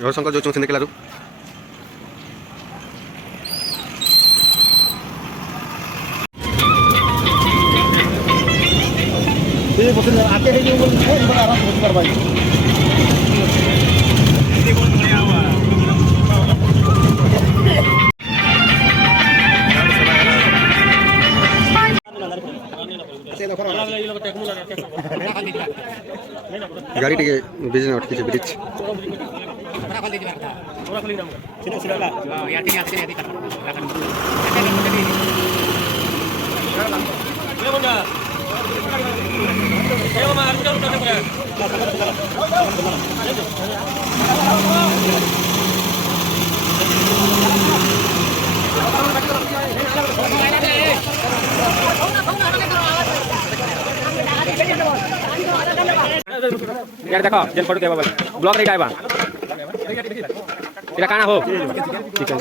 ହରିଶଙ୍କର ଯାଉଛୁ ସିନ୍ଦିକେଲାରୁ। गाड़ी टे ब्रिज ने अटकी ब्रिज यार देखो जेल फोटो देबा ब्लॉग रे आइबा एटा काना हो ठीक है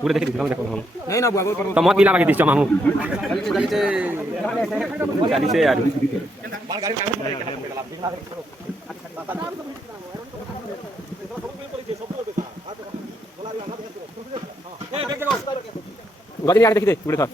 पूरे देखि दिखाओ देखो हम नहीं ना बुआ तो मत पिला बाकी दिस मामू गाड़ी से यार गाड़ी आगे देखि दे पूरे था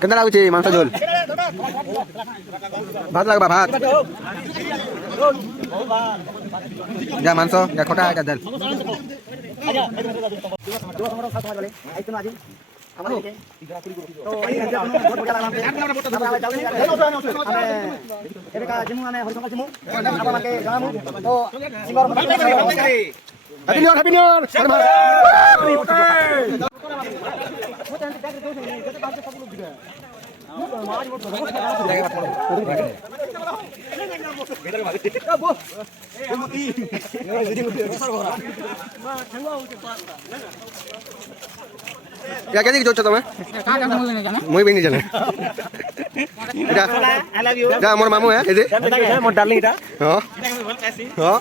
केना लाଗୁଛି ମାଂସ ଝୋଲ ଭାତ ଲାଗବା ଭାତ ଯା ମାଂସ ଯା ଖଟା ଯା ଡାଲ हैप्पी न्यू ईयर या कैसे जोच तमे मुई भी नहीं जाने आई लव यू जा मोर मामू है ए मोर डार्लिंग इटा हां हां